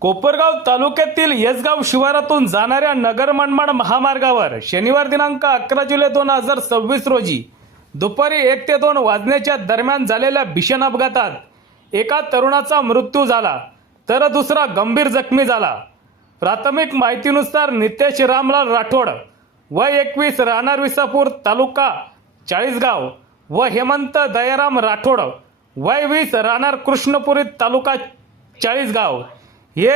कोपरगाव तालुक्यातील येसगाव शिवारातून जाणाऱ्या नगर मनमाड महामार्गावर शनिवार दिनांक 11 जुलै 2026 रोजी दुपारी 1 ते 2 वाजण्याच्या दरम्यान झालेल्या भीषण अपघातात एका तरुणाचा मृत्यू झाला तर दुसरा गंभीर जखमी झाला। प्राथमिक माहितीनुसार नितेश रामलाल राठोड वय 21 राहणार विसापूर तालुका चाळीसगाव व हेमंत दयाराम राठोड वय 20 राहणार कृष्णपुरी तालुका चाळीसगाव हे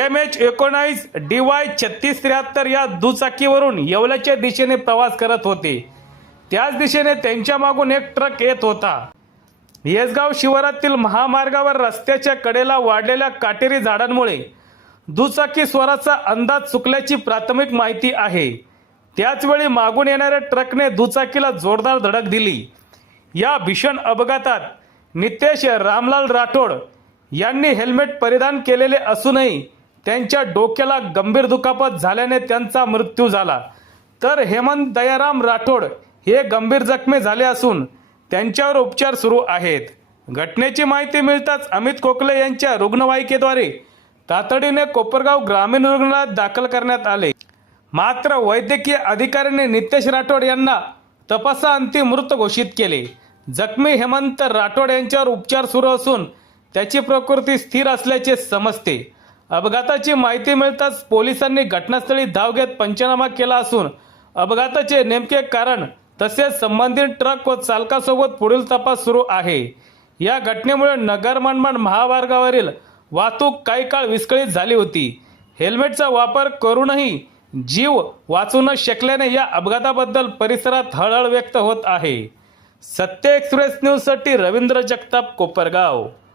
MH19 DY 3673 या दुचाकीवरून येवल्याच्या दिशेने प्रवास करत होते। त्याच दिशेने त्यांच्या मागून एक ट्रक येत होता। येसगाव शिवारातील महामार्गावर रस्त्याच्या कडेला वाढलेल्या काटेरी झाडांमुळे दुचाकी स्वाराचा अंदाज चुकल्याची प्राथमिक माहिती आहे। त्याचवेळी मागून येणाऱ्या ट्रकने दुचाकीला जोरदार धडक दिली। या भीषण अपघातात नितेश रामलाल राठोड यांनी हेल्मेट परिधान केलेले असूनही त्यांच्या डोक्याला गंभीर दुखापत झाल्याने त्यांचा मृत्यू झाला, तर हेमंत दयाराम राठोड हे गंभीर जखमी झाले असून त्यांच्यावर उपचार सुरू आहेत। घटनेची माहिती मिळताच अमित खोकले यांच्या रुग्णवाहिकेद्वारे तातडीने कोपरगाव ग्रामीण रुग्णालयात दाखल करण्यात आले। मात्र वैद्यकीय अधिकाऱ्यांनी नितेश राठोड यांना तपासाअंती मृत घोषित केले। जखमी हेमंत राठोड यांच्यावर उपचार सुरू असून त्याची प्रकृती स्थिर असल्याचे समजते। अपघाताची माहिती मिळताच पोलिसांनी घटनास्थळी धाव घेत पंचनामा केला असून अपघाताचे नेमके कारण तसेच संबंधित ट्रक व चालकासोबत पुढील तपास सुरू आहे। या घटनेमुळे नगर मनमाड महामार्गावरील वाहतूक काही काळ विस्कळीत झाली होती। हेल्मेटचा वापर करूनही जीव वाचू न शकल्याने या अपघाताबद्दल परिसरात हळहळ व्यक्त होत आहे। सत्य एक्सप्रेस न्यूज साठी रवींद्र जगताप, कोपरगाव।